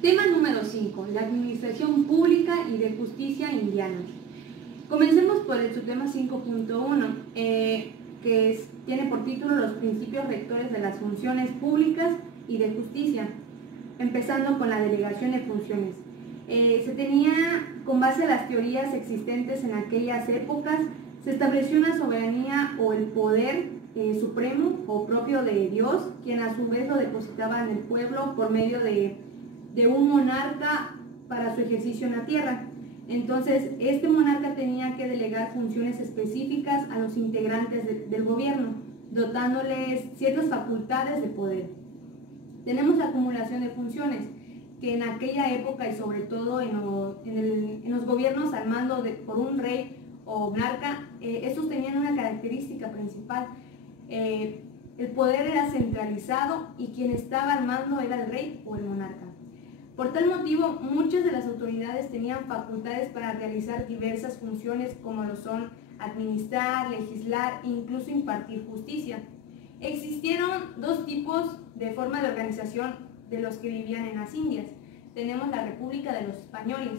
Tema número 5, la administración pública y de justicia indiana. Comencemos por el subtema 5.1, tiene por título los principios rectores de las funciones públicas y de justicia, empezando con la delegación de funciones. Se tenía, con base a las teorías existentes en aquellas épocas, se estableció una soberanía o el poder supremo o propio de Dios, quien a su vez lo depositaba en el pueblo por medio de un monarca para su ejercicio en la tierra. Entonces, este monarca tenía que delegar funciones específicas a los integrantes del gobierno, dotándoles ciertas facultades de poder. Tenemos la acumulación de funciones, que en aquella época y sobre todo en los gobiernos al mando por un rey o monarca, estos tenían una característica principal. El poder era centralizado y quien estaba al mando era el rey o el monarca. Por tal motivo, muchas de las autoridades tenían facultades para realizar diversas funciones como lo son administrar, legislar e incluso impartir justicia. Existieron dos tipos de forma de organización de los que vivían en las Indias. Tenemos la República de los Españoles.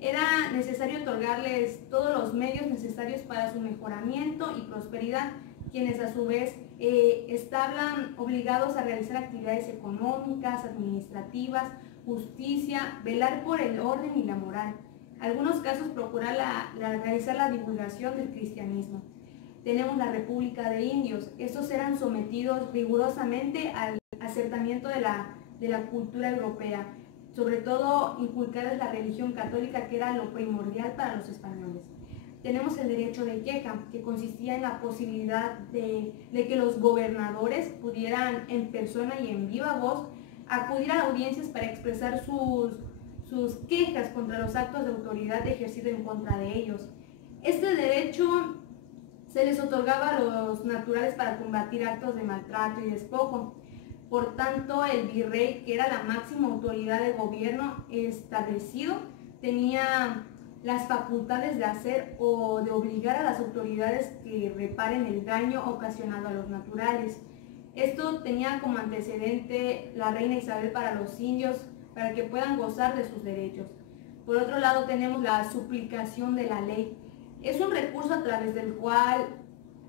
Era necesario otorgarles todos los medios necesarios para su mejoramiento y prosperidad, quienes a su vez estaban obligados a realizar actividades económicas, administrativas, justicia, velar por el orden y la moral. En algunos casos procurar realizar la divulgación del cristianismo. Tenemos la República de Indios. Estos eran sometidos rigurosamente al acertamiento de la cultura europea, sobre todo inculcarles la religión católica, que era lo primordial para los españoles. Tenemos el derecho de queja, que consistía en la posibilidad de que los gobernadores pudieran en persona y en viva voz acudir a audiencias para expresar sus quejas contra los actos de autoridad ejercidos en contra de ellos. Este derecho se les otorgaba a los naturales para combatir actos de maltrato y despojo. Por tanto, el virrey, que era la máxima autoridad de gobierno establecido, tenía las facultades de hacer o de obligar a las autoridades que reparen el daño ocasionado a los naturales. Esto tenía como antecedente la reina Isabel para los indios, para que puedan gozar de sus derechos. Por otro lado, tenemos la suplicación de la ley. Es un recurso a través del cual,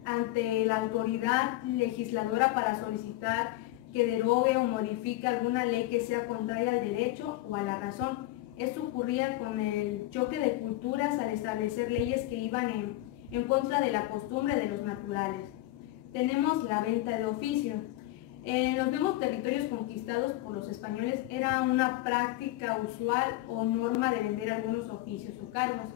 ante la autoridad legisladora, para solicitar que derogue o modifique alguna ley que sea contraria al derecho o a la razón. Esto ocurría con el choque de culturas al establecer leyes que iban en contra de la costumbre de los naturales. Tenemos la venta de oficio. En los nuevos territorios conquistados por los españoles era una práctica usual o norma de vender algunos oficios o cargos.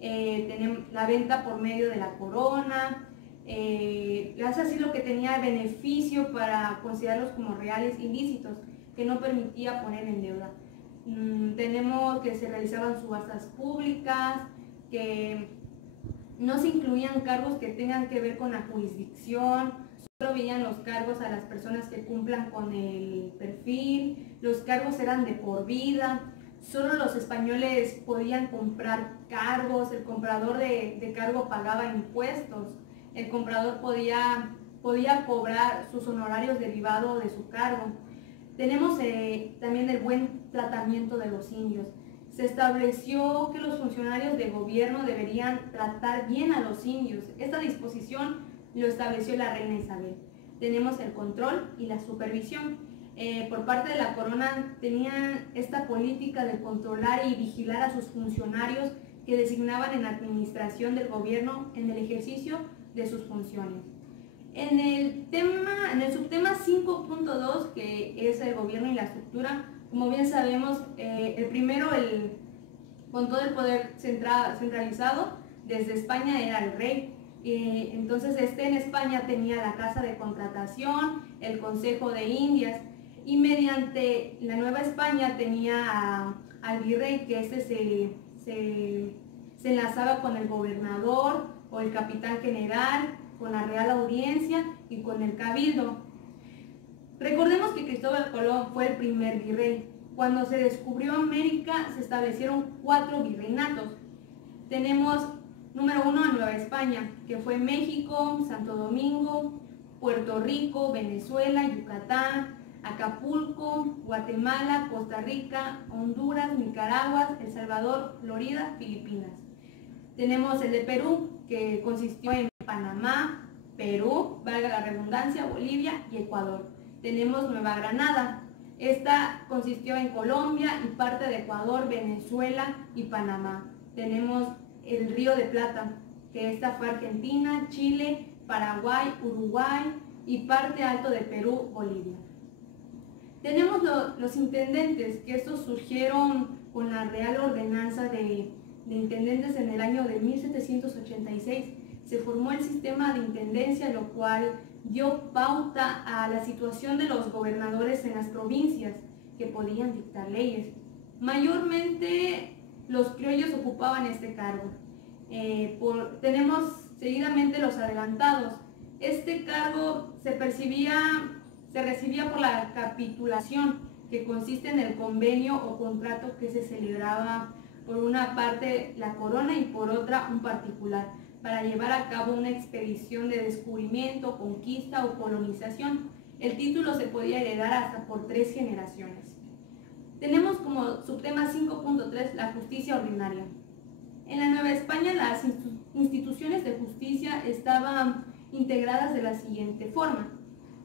Tenemos la venta por medio de la corona, así lo que tenía beneficio para considerarlos como reales ilícitos, que no permitía poner en deuda. Tenemos que se realizaban subastas públicas, que no se incluían cargos que tengan que ver con la jurisdicción, solo veían los cargos a las personas que cumplan con el perfil, los cargos eran de por vida, solo los españoles podían comprar cargos, el comprador de cargo pagaba impuestos, el comprador podía cobrar sus honorarios derivados de su cargo. Tenemos también el buen tratamiento de los indios. Se estableció que los funcionarios de gobierno deberían tratar bien a los indios. Esta disposición lo estableció la reina Isabel. Tenemos el control y la supervisión. Por parte de la corona tenían esta política de controlar y vigilar a sus funcionarios que designaban en la administración del gobierno en el ejercicio de sus funciones. En el subtema 5.2, que es el gobierno y la estructura, como bien sabemos, el primero, con todo el poder centralizado desde España, era el rey. Entonces en España tenía la Casa de Contratación, el Consejo de Indias, y mediante la Nueva España tenía al virrey, que se enlazaba con el gobernador o el capitán general, con la Real Audiencia y con el Cabildo. Recordemos que Cristóbal Colón fue el primer virrey. Cuando se descubrió América se establecieron 4 virreinatos. Tenemos número 1 a Nueva España, que fue México, Santo Domingo, Puerto Rico, Venezuela, Yucatán, Acapulco, Guatemala, Costa Rica, Honduras, Nicaragua, El Salvador, Florida, Filipinas. Tenemos el de Perú, que consistió en Panamá, Perú, valga la redundancia, Bolivia y Ecuador. Tenemos Nueva Granada. Esta consistió en Colombia y parte de Ecuador, Venezuela y Panamá. Tenemos el Río de Plata, que esta fue Argentina, Chile, Paraguay, Uruguay y parte alto de Perú, Bolivia. Tenemos los intendentes, que estos surgieron con la Real Ordenanza de Intendentes en el año de 1786. Se formó el sistema de intendencia, lo cual dio pauta a la situación de los gobernadores en las provincias, que podían dictar leyes. Mayormente los criollos ocupaban este cargo. Tenemos seguidamente los adelantados. Este cargo se recibía por la capitulación, que consiste en el convenio o contrato que se celebraba por una parte la corona y por otra un particular, para llevar a cabo una expedición de descubrimiento, conquista o colonización. El título se podía heredar hasta por 3 generaciones. Tenemos como subtema 5.3 la justicia ordinaria. En la Nueva España las instituciones de justicia estaban integradas de la siguiente forma,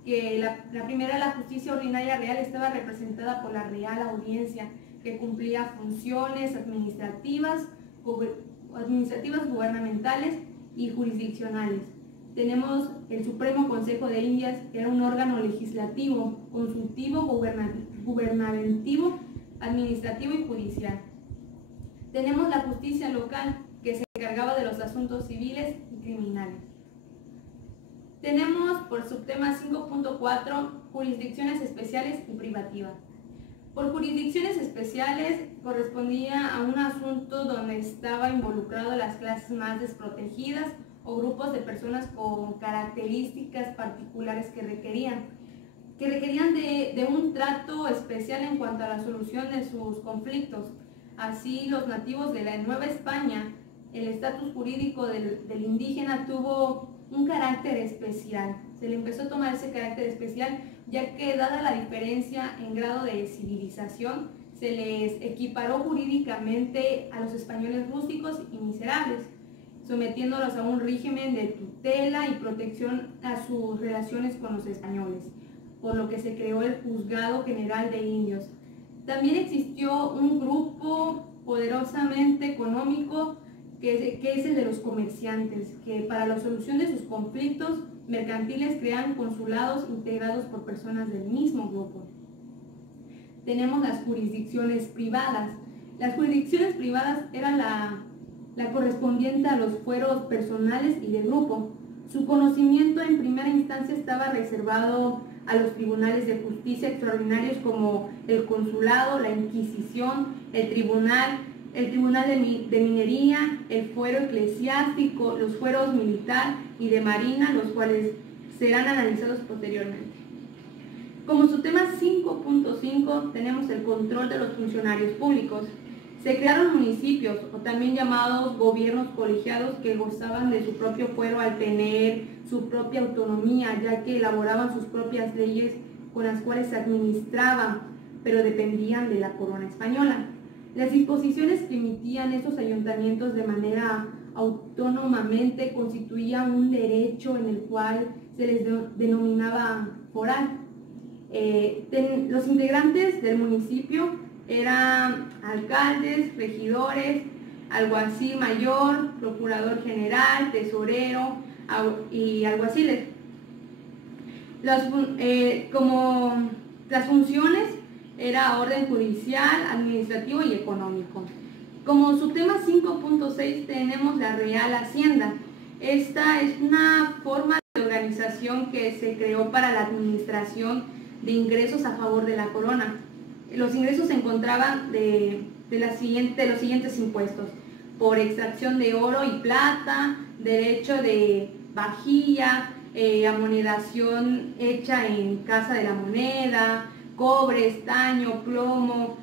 que la primera, la justicia ordinaria real, estaba representada por la Real Audiencia, que cumplía funciones administrativas, gubernamentales y jurisdiccionales. Tenemos el Supremo Consejo de Indias, que era un órgano legislativo, consultivo, gubernativo, administrativo y judicial. Tenemos la justicia local, que se encargaba de los asuntos civiles y criminales. Tenemos por subtema 5.4 jurisdicciones especiales y privativas. Por jurisdicciones especiales correspondía a un asunto donde estaba involucrado las clases más desprotegidas o grupos de personas con características particulares que requerían de un trato especial en cuanto a la solución de sus conflictos. Así, los nativos de la Nueva España, el estatus jurídico del indígena tuvo un carácter especial. Se le empezó a tomar ese carácter especial, ya que dada la diferencia en grado de civilización, se les equiparó jurídicamente a los españoles rústicos y miserables, sometiéndolos a un régimen de tutela y protección a sus relaciones con los españoles, por lo que se creó el Juzgado General de Indios. También existió un grupo poderosamente económico que es el de los comerciantes, que para la solución de sus conflictos mercantiles crean consulados integrados por personas del mismo grupo. Tenemos las jurisdicciones privadas. Las jurisdicciones privadas eran la correspondiente a los fueros personales y de grupo. Su conocimiento en primera instancia estaba reservado a los tribunales de justicia extraordinarios como el consulado, la Inquisición, el tribunal de minería, el fuero eclesiástico, los fueros militar y de marina, los cuales serán analizados posteriormente. Como su tema 5.5 tenemos el control de los funcionarios públicos. Se crearon municipios, o también llamados gobiernos colegiados, que gozaban de su propio fuero al tener su propia autonomía, ya que elaboraban sus propias leyes con las cuales se administraban, pero dependían de la corona española. Las disposiciones que emitían estos ayuntamientos de manera autónomamente constituían un derecho en el cual se les denominaba foral. Los integrantes del municipio eran alcaldes, regidores, alguacil mayor, procurador general, tesorero y alguaciles. Como las funciones era orden judicial, administrativo y económico. Como subtema 5.6 tenemos la Real Hacienda. Esta es una forma de organización que se creó para la administración de ingresos a favor de la corona. Los ingresos se encontraban de los siguientes impuestos: por extracción de oro y plata, derecho de vajilla, amonedación hecha en casa de la moneda, cobre, estaño, plomo,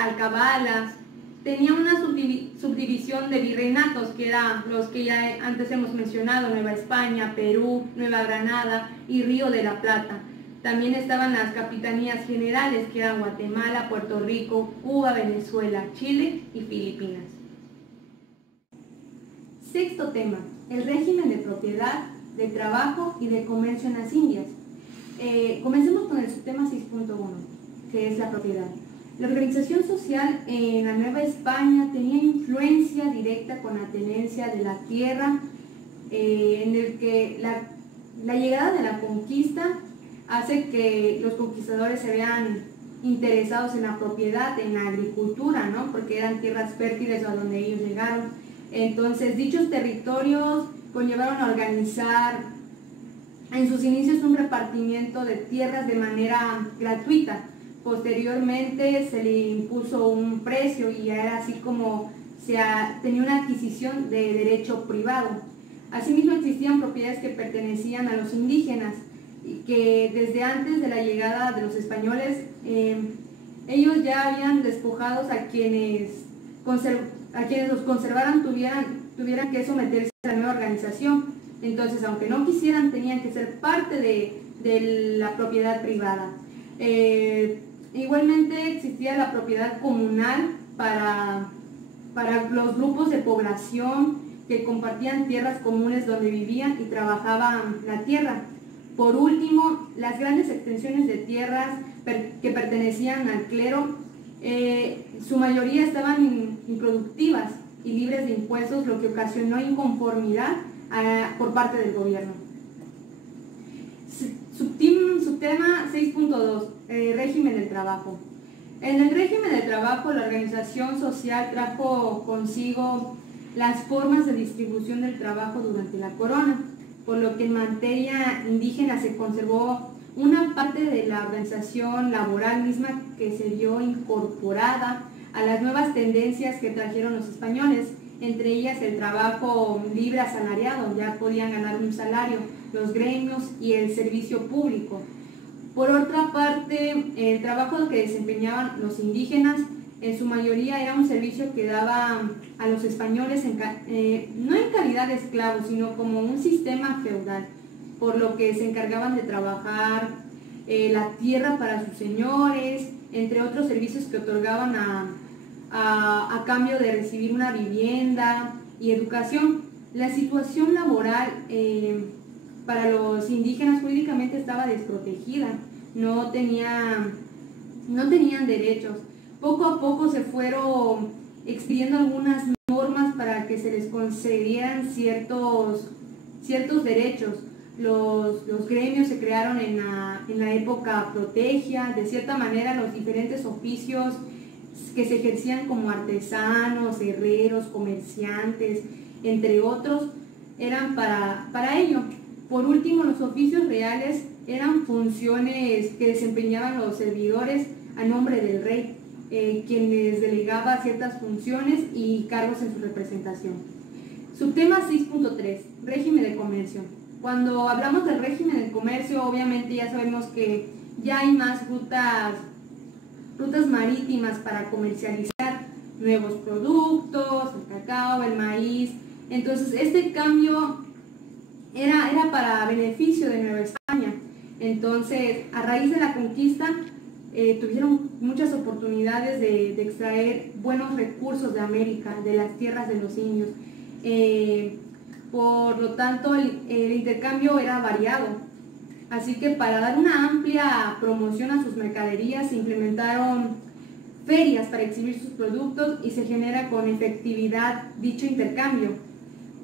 alcabalas. Tenía una subdivisión de virreinatos, que eran los que ya antes hemos mencionado: Nueva España, Perú, Nueva Granada y Río de la Plata. También estaban las capitanías generales, que eran Guatemala, Puerto Rico, Cuba, Venezuela, Chile y Filipinas. Sexto tema, el régimen de propiedad, de trabajo y de comercio en las Indias. Comencemos con el subtema 6.1, que es la propiedad. La organización social en la Nueva España tenía influencia directa con la tenencia de la tierra, en el que la llegada de la conquista hace que los conquistadores se vean interesados en la propiedad, en la agricultura, ¿no? Porque eran tierras fértiles a donde ellos llegaron. Entonces, dichos territorios conllevaron a organizar en sus inicios un repartimiento de tierras de manera gratuita. Posteriormente se le impuso un precio y era así como tenía una adquisición de derecho privado. Asimismo, existían propiedades que pertenecían a los indígenas y que desde antes de la llegada de los españoles ellos ya habían despojado a quienes los conservaran tuvieran que someterse a la nueva organización. Entonces, aunque no quisieran, tenían que ser parte de la propiedad privada. Igualmente existía la propiedad comunal para los grupos de población que compartían tierras comunes donde vivían y trabajaban la tierra. Por último, las grandes extensiones de tierras que pertenecían al clero, su mayoría estaban improductivas y libres de impuestos, lo que ocasionó inconformidad por parte del gobierno. Subtema 6.2, régimen del trabajo. En el régimen del trabajo, la organización social trajo consigo las formas de distribución del trabajo durante la corona, por lo que en materia indígena se conservó una parte de la organización laboral misma que se vio incorporada a las nuevas tendencias que trajeron los españoles, entre ellas el trabajo libre asalariado, ya podían ganar un salario, los gremios y el servicio público. Por otra parte, el trabajo que desempeñaban los indígenas en su mayoría era un servicio que daba a los españoles no en calidad de esclavos, sino como un sistema feudal, por lo que se encargaban de trabajar la tierra para sus señores, entre otros servicios que otorgaban a cambio de recibir una vivienda y educación. La situación laboral para los indígenas jurídicamente estaba desprotegida, no tenían derechos. Poco a poco se fueron expidiendo algunas normas para que se les concedieran ciertos derechos. Los gremios se crearon en la época protegia. De cierta manera, los diferentes oficios que se ejercían como artesanos, herreros, comerciantes, entre otros, eran para ello. Por último, los oficios reales eran funciones que desempeñaban los servidores a nombre del rey, quien les delegaba ciertas funciones y cargos en su representación. Subtema 6.3, régimen de comercio. Cuando hablamos del régimen de comercio, obviamente ya sabemos que ya hay más rutas marítimas para comercializar nuevos productos, el cacao, el maíz. Entonces, este cambio era para beneficio de Nueva España. Entonces, a raíz de la conquista, tuvieron muchas oportunidades de extraer buenos recursos de América, de las tierras de los indios. Por lo tanto, el intercambio era variado. Así que para dar una amplia promoción a sus mercaderías, se implementaron ferias para exhibir sus productos y se genera con efectividad dicho intercambio.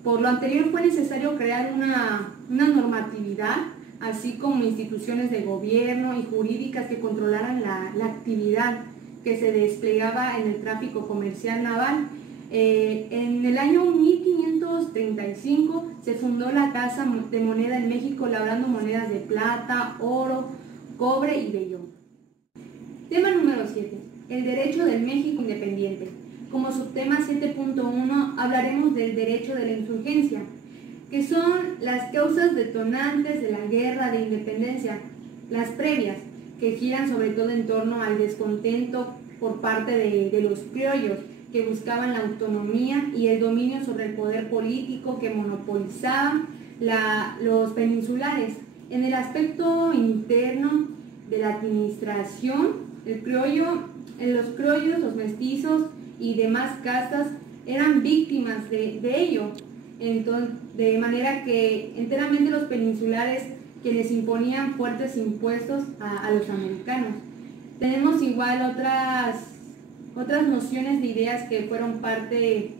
Por lo anterior, fue necesario crear una normatividad, así como instituciones de gobierno y jurídicas que controlaran la actividad que se desplegaba en el tráfico comercial naval. En el año 1535 se fundó la Casa de Moneda en México, labrando monedas de plata, oro, cobre y vellón. Tema número 7. El derecho del México independiente. Como subtema 7.1 hablaremos del derecho de la insurgencia, que son las causas detonantes de la guerra de independencia, las previas, que giran sobre todo en torno al descontento por parte de los criollos, que buscaban la autonomía y el dominio sobre el poder político que monopolizaban los peninsulares. En el aspecto interno de la administración, los criollos, los mestizos y demás castas eran víctimas de ello. Entonces, de manera que enteramente los peninsulares quienes imponían fuertes impuestos a los americanos. Tenemos igual otras nociones de ideas que fueron parte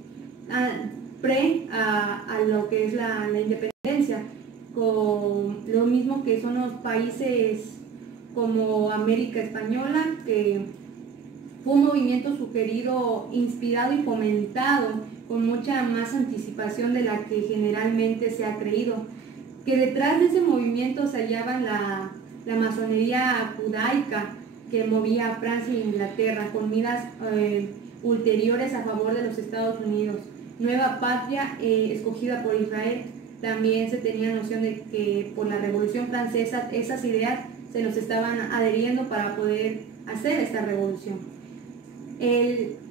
a lo que es la independencia, con lo mismo que son los países como América Española, que fue un movimiento sugerido, inspirado y fomentado con mucha más anticipación de la que generalmente se ha creído, que detrás de ese movimiento se hallaban la masonería judaica que movía a Francia e Inglaterra con miras ulteriores a favor de los Estados Unidos. Nueva patria escogida por Israel. También se tenía noción de que por la Revolución Francesa esas ideas se nos estaban adheriendo para poder hacer esta revolución.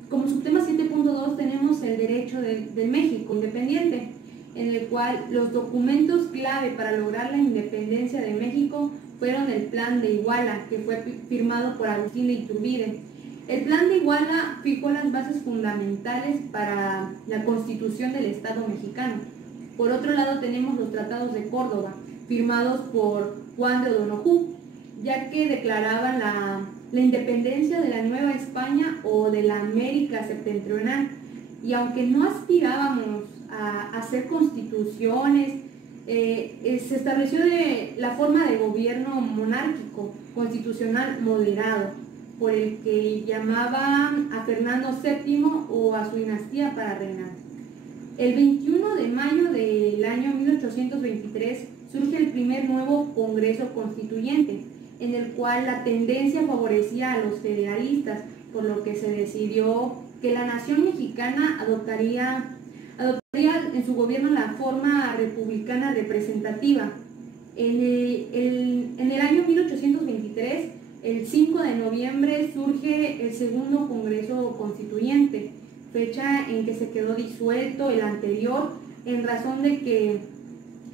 Como subtema 7.2 tenemos el derecho del México independiente, en el cual los documentos clave para lograr la independencia de México fueron el Plan de Iguala, que fue firmado por Agustín de Iturbide. El Plan de Iguala fijó las bases fundamentales para la constitución del Estado mexicano. Por otro lado tenemos los tratados de Córdoba, firmados por Juan de O'Donojú, ya que declaraban la independencia de la Nueva España o de la América septentrional. Y aunque no aspirábamos a hacer constituciones, se estableció la forma de gobierno monárquico, constitucional moderado, por el que llamaban a Fernando VII o a su dinastía para reinar. El 21 de mayo del año 1823 surge el primer nuevo Congreso Constituyente, en el cual la tendencia favorecía a los federalistas, por lo que se decidió que la nación mexicana adoptaría en su gobierno la forma republicana representativa. En el año 1823, el 5 de noviembre, surge el segundo Congreso Constituyente, fecha en que se quedó disuelto el anterior en razón de que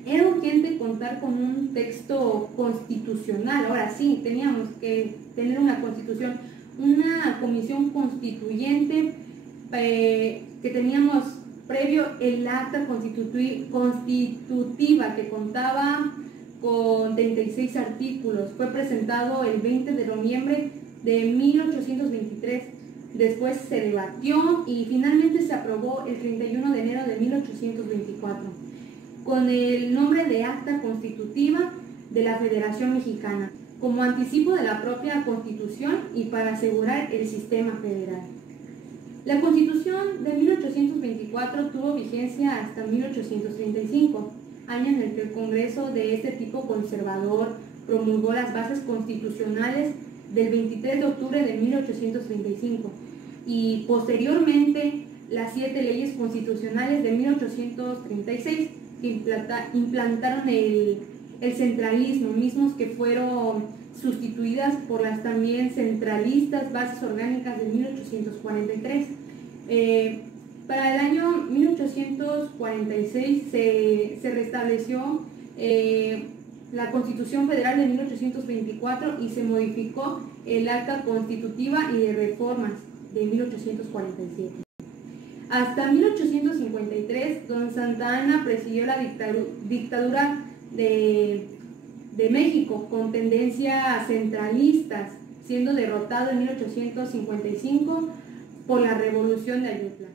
era urgente contar con un texto constitucional. Ahora sí, teníamos que tener una constitución, una comisión constituyente que teníamos previo el acta constitutiva que contaba con 36 artículos. Fue presentado el 20 de noviembre de 1823. Después se debatió y finalmente se aprobó el 31 de enero de 1824, con el nombre de Acta Constitutiva de la Federación Mexicana, como anticipo de la propia Constitución y para asegurar el sistema federal. La Constitución de 1824 tuvo vigencia hasta 1835, año en el que el Congreso de este tipo conservador promulgó las bases constitucionales del 23 de octubre de 1835 y posteriormente las 7 leyes constitucionales de 1836 que implantaron el centralismo, mismos que fueron sustituidas por las también centralistas bases orgánicas de 1843. Para el año 1846 se restableció la Constitución Federal de 1824 y se modificó el Acta Constitutiva y de Reformas de 1847. Hasta 1853, don Santa Anna presidió la dictadura de México con tendencias centralistas, siendo derrotado en 1855 por la Revolución de Ayutla.